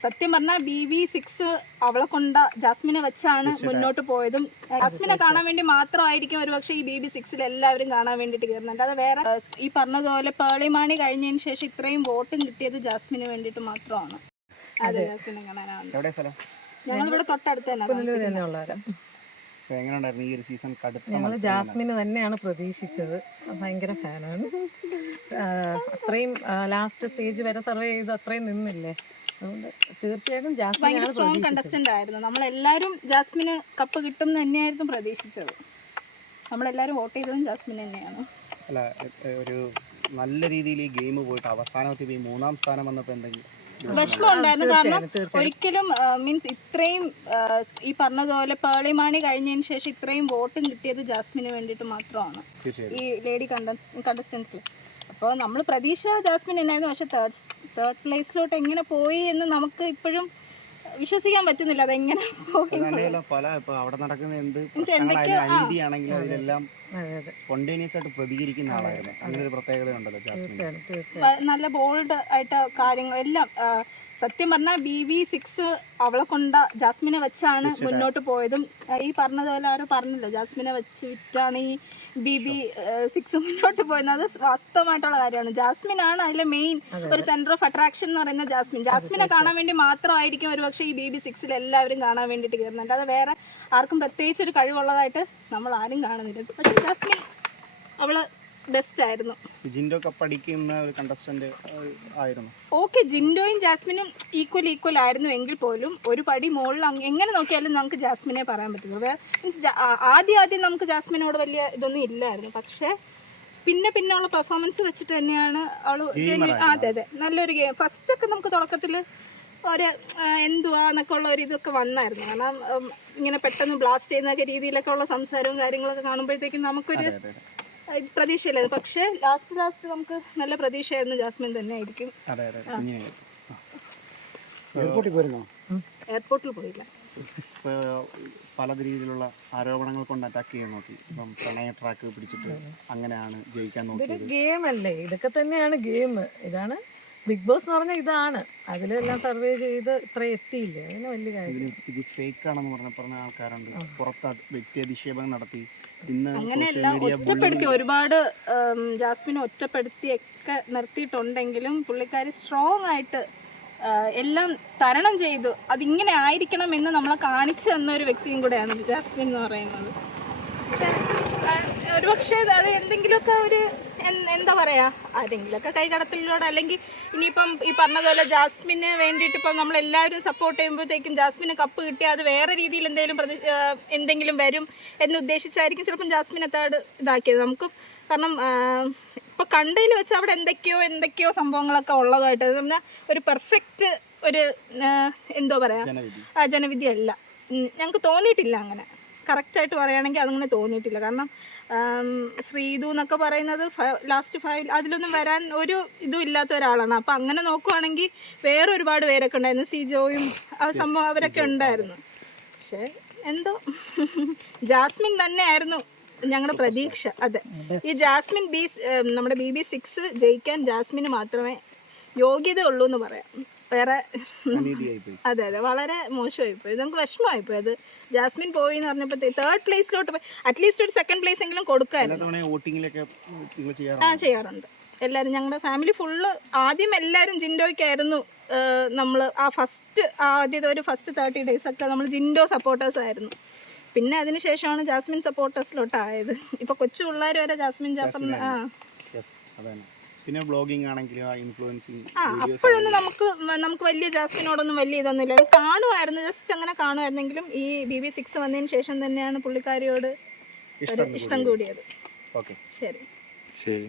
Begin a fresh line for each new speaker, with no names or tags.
സത്യം പറഞ്ഞാൽ B V six അവളെ കൊണ്ട ജാസ്മിനെ വെച്ചാണ് മുന്നോട്ട് പോയതും. ജാസ്മിനെ കാണാൻ വേണ്ടി മാത്രമായിരിക്കും ഒരു പക്ഷേ ഈ ബി ബി സിക്സിൽ എല്ലാവരും കാണാൻ വേണ്ടിയിട്ട് കയറുന്നുണ്ട് അത് വേറെ ഈ പറഞ്ഞതുപോലെ പേളിമാണി കഴിഞ്ഞതിന് ശേഷം ഇത്രയും വോട്ടും കിട്ടിയത് ജാസ്മിന് വേണ്ടിയിട്ട് മാത്രമാണ്. അതെ ജാസ്മിനെ കാണാനാണ്. ഞങ്ങളിവിടെ തൊട്ടടുത്ത് തന്നെ
പുനലൂർ തന്നെ ഉള്ളവരാ
അപ്പൊ ഈ ഒരു സീസൺ കടുത്ത
ഞങ്ങൾ ജാസ്മിന് തന്നെയാണ് പ്രതീക്ഷിച്ചത്. ഭയങ്കര ഫാനാണ് അത്രയും ലാസ്റ്റ് സ്റ്റേജ് വരെ സർവേ ചെയ്ത് അത്രയും നിന്നില്ലേ? അതുകൊണ്ട് തീർച്ചയായിട്ടും
ഭയങ്കര സ്ട്രോങ് കണ്ടസ്റ്റന്റ് ആയിരുന്നു. നമ്മളെല്ലാവരും ജാസ്മിന് കപ്പ് കിട്ടും തന്നെയായിരുന്നു പ്രതീക്ഷിച്ചത്. നമ്മളെല്ലാവരും വോട്ട് ചെയ്തതും ജാസ്മിൻ തന്നെയാണ്.
അല്ല ഒരു നല്ല രീതിയിൽ ഈ ഗെയിം പോയിട്ട് അവസാനത്തിൽ ഈ മൂന്നാം സ്ഥാനം വന്നപ്പോൾ എന്തെങ്കിലും
വിഷമം ഉണ്ടായിരുന്നു. കാരണം ഒരിക്കലും മീൻസ് ഇത്രയും ഈ പറഞ്ഞതുപോലെ പേളിമാണി കഴിഞ്ഞതിന് ശേഷം ഇത്രയും വോട്ടും കിട്ടിയത് ജാസ്മിന് വേണ്ടിയിട്ട് മാത്രമാണ്. ഈ ലേഡി കണ്ടസ് കണ്ടസ്റ്റൻസിൽ അപ്പോൾ നമ്മൾ പ്രതീക്ഷ ജാസ്മിൻ എന്നായിരുന്നു. പക്ഷെ തേർഡ് തേർഡ് പ്ലേസിലോട്ട് എങ്ങനെ പോയി എന്ന് നമുക്ക് ഇപ്പോഴും വിശ്വസിക്കാൻ പറ്റുന്നില്ല അതെങ്ങനെ
പല ഇപ്പൊ അവിടെ നടക്കുന്ന എന്ത്. അതിലെല്ലാം സ്പോണ്ടേനിയസ് ആയിട്ട് പ്രതികരിക്കുന്ന ആളായിരുന്നു. അങ്ങനെ ഒരു പ്രത്യേകത ഉണ്ടല്ലോ
നല്ല ബോൾഡ് ആയിട്ട് കാര്യങ്ങൾ എല്ലാം സത്യം പറഞ്ഞാൽ ബി വി സിക്സ് അവളെ കൊണ്ട ജാസ്മിനെ വെച്ചാണ് മുന്നോട്ട് പോയതും. ഈ പറഞ്ഞതുപോലെ ആരും പറഞ്ഞില്ല ജാസ്മിനെ വെച്ച് വിറ്റാണ് ഈ ബി ബി സിക്സ് മുന്നോട്ട് പോയത്. അത് വാസ്തവമായിട്ടുള്ള കാര്യമാണ്. ജാസ്മിൻ ആണ് അതിലെ മെയിൻ ഒരു സെന്റർ ഓഫ് അട്രാക്ഷൻ എന്ന് പറയുന്ന ജാസ്മിൻ. ജാസ്മിനെ കാണാൻ വേണ്ടി മാത്രമായിരിക്കും ഒരു പക്ഷേ ഈ ബി ബി സിക്സിൽ എല്ലാവരും കാണാൻ വേണ്ടിയിട്ട് കയറുന്നുണ്ട്. അത് വേറെ ആർക്കും പ്രത്യേകിച്ച് ഒരു കഴിവുള്ളതായിട്ട് നമ്മൾ ആരും കാണുന്നില്ല. പക്ഷേ ജാസ്മിൻ അവൾ ബെസ്റ്റ് ആയിരുന്നു.
ജിൻഡോ കപ്പടിക്കുന്ന ഒരു കണ്ടസ്റ്റന്റ് ആയിരുന്നു.
ഓക്കെ ജിൻഡോയും ജാസ്മിനും ഈക്വൽ ഈക്വൽ ആയിരുന്നു എങ്കിൽ പോലും ഒരു പടി മുകളിൽ എങ്ങനെ നോക്കിയാലും നമുക്ക് ജാസ്മിനെ പറയാൻ പറ്റുള്ളൂ മീൻസ് ആദ്യം ആദ്യം നമുക്ക് ജാസ്മിനോട് വലിയ ഇതൊന്നും ഇല്ലായിരുന്നു. പക്ഷേ പിന്നെ പിന്നെ ഉള്ള പെർഫോമൻസ് വെച്ചിട്ട് തന്നെയാണ് അവൾ അതെ അതെ. നല്ലൊരു ഗെയിം. ഫസ്റ്റ് ഒക്കെ നമുക്ക് തുടക്കത്തിൽ ഒരു ആ, എന്തുവാ എന്നൊക്കെ ഉള്ള ഒരു ഇതൊക്കെ വന്നായിരുന്നു. കാരണം ഇങ്ങനെ പെട്ടെന്ന് ബ്ലാസ്റ്റ് ചെയ്യുന്ന രീതിയിലൊക്കെ ഉള്ള സംസാരവും കാര്യങ്ങളൊക്കെ കാണുമ്പോഴത്തേക്കും നമുക്കൊരു
അതെ അതെ
ഇത് പ്രതീക്ഷയില്ലായിരുന്നു പക്ഷേ ലാസ്റ്റ് ലാസ്റ്റ് നമുക്ക് നല്ല പ്രതീക്ഷയായിരുന്നു ജാസ്മിൻ തന്നെ ആയിരിക്കും.
അതെ അതെ കുഞ്ഞിനെ
എയർപോർട്ടിൽ പോയിരുന്നോ?
എയർപോർട്ടിൽ പോയില്ല.
പല രീതിയിലുള്ള ആരോപണങ്ങൾ കൊണ്ട് അറ്റാക്ക് ചെയ്യാൻ നോക്കി. ഇപ്പം പ്രണയ ട്രാക്ക് പിടിച്ചിട്ട് അങ്ങനെയാണ് ജയിക്കാൻ
നോക്കി
നോക്കിയത്
ഗെയിം അല്ലേ? ഇതൊക്കെ തന്നെയാണ് ഗെയിം ഇതാണ് ബിഗ് ബോസ് എന്ന് പറഞ്ഞ ഇതാണ്. അതിലെല്ലാം സർവേ ചെയ്ത് ഇത്ര എത്തിയില്ലേ? അതിന് വലിയ കാര്യം.
ഇത് ഫേക്ക് ആണെന്ന് പറഞ്ഞ പറഞ്ഞ ആൾക്കാരുണ്ട്. പുറത്ത് വ്യക്തി അധിക്ഷേപം നടത്തി. ഇന്ന്
അങ്ങനെയല്ല ഒറ്റപ്പെടുത്തി ഒരുപാട് ജാസ്മിനെ ഒറ്റപ്പെടുത്തിയൊക്കെ നിർത്തിയിട്ടുണ്ടെങ്കിലും പുള്ളിക്കാരി സ്ട്രോങ് ആയിട്ട് എല്ലാം തരണം ചെയ്തു. അതിങ്ങനെ ആയിരിക്കണം എന്ന് നമ്മളെ കാണിച്ചു തന്ന ഒരു വ്യക്തിയും കൂടെയാണ് ജാസ്മിൻ എന്ന് പറയുന്നത്. പക്ഷേ ഒരുപക്ഷെ അത് എന്തെങ്കിലുമൊക്കെ ഒരു എന്താ പറയാ ആരെങ്കിലുമൊക്കെ കൈകടത്തലിലൂടെ അല്ലെങ്കിൽ ഇനിയിപ്പം ഈ പറഞ്ഞതുപോലെ ജാസ്മിന് വേണ്ടിയിട്ട് ഇപ്പം നമ്മൾ എല്ലാവരും സപ്പോർട്ട് ചെയ്യുമ്പോഴത്തേക്കും ജാസ്മിന് കപ്പ് കിട്ടിയാൽ അത് വേറെ രീതിയിൽ എന്തെങ്കിലും പ്രതി എന്തെങ്കിലും വരും എന്ന് ഉദ്ദേശിച്ചായിരിക്കും ചിലപ്പം ജാസ്മിനെ തേർഡ് ഇതാക്കിയത്. നമുക്ക് കാരണം ഇപ്പം കണ്ടതിൽ വെച്ച് അവിടെ എന്തൊക്കെയോ എന്തൊക്കെയോ സംഭവങ്ങളൊക്കെ ഉള്ളതായിട്ട്. പറഞ്ഞാൽ ഒരു പെർഫെക്റ്റ് ഒരു എന്തോ പറയാ
ജനവിധി.
അല്ല ഞങ്ങൾക്ക് തോന്നിയിട്ടില്ല അങ്ങനെ. കറക്റ്റായിട്ട് പറയുകയാണെങ്കിൽ അതങ്ങനെ തോന്നിയിട്ടില്ല. കാരണം ശ്രീതു എന്നൊക്കെ പറയുന്നത് ലാസ്റ്റ് ഫൈവ് അതിലൊന്നും വരാൻ ഒരു ഇതും ഇല്ലാത്ത ഒരാളാണ്. അപ്പം അങ്ങനെ നോക്കുവാണെങ്കിൽ വേറെ ഒരുപാട് പേരൊക്കെ ഉണ്ടായിരുന്നു. സിജോയും ആ സംഭവം അവരൊക്കെ ഉണ്ടായിരുന്നു. പക്ഷേ എന്തോ? ജാസ്മിൻ തന്നെയായിരുന്നു ഞങ്ങളുടെ പ്രതീക്ഷ. അതെ. ഈ ജാസ്മിൻ ബി നമ്മുടെ ബി ബി സിക്സ് ജയിക്കാൻ ജാസ്മിന് മാത്രമേ യോഗ്യത ഉള്ളൂ എന്ന് പറയാം. വേറെ അതെ അതെ. വളരെ മോശമായി പോയി നമുക്ക് വിഷമമായി പോയി അത് ജാസ്മിൻ പോയി എന്ന് പറഞ്ഞപ്പോൾ തേർഡ് പ്ലേസിലോട്ട് പോയി. അറ്റ്ലീസ്റ്റ് ഒരു സെക്കൻഡ് പ്ലേസ് എങ്കിലും കൊടുക്കായിരുന്നു ആ
ചെയ്യാറുണ്ട്.
എല്ലാവരും ഞങ്ങളുടെ ഫാമിലി ഫുള്ള് ആദ്യം എല്ലാവരും ജിൻഡോയ്ക്കായിരുന്നു നമ്മൾ ആ ഫസ്റ്റ് ആദ്യത്തെ ഒരു ഫസ്റ്റ് തേർട്ടി ഡേയ്സ് ഒക്കെ നമ്മൾ ജിൻഡോ സപ്പോർട്ടേഴ്സ് ആയിരുന്നു. പിന്നെ അതിന് ശേഷമാണ് ജാസ്മിൻ സപ്പോർട്ടേഴ്സിലോട്ടായത് ഇപ്പൊ കൊച്ചു പിള്ളേർ വരെ ജാസ്മിൻ ജാസ്മിൻ ആ.
പിന്നെ ബ്ലോഗിംഗ് ആണെങ്കിലും ആ ഇൻഫ്ലുവൻസിങ്
ആ അപ്പോഴൊന്നും നമുക്ക് നമുക്ക് വലിയ ജാസ്മിനോടൊന്നും വലിയ ഇതൊന്നും ഇല്ല കാണുമായിരുന്നു ജസ്റ്റ് അങ്ങനെ കാണുമായിരുന്നെങ്കിലും ഈ ബി ബി സിക്സ് വന്നതിന് ശേഷം തന്നെയാണ് പുള്ളിക്കാരിയോട് ഒരു ഇഷ്ടം കൂടിയത്.
ഓക്കെ
ശരി.
ശരി.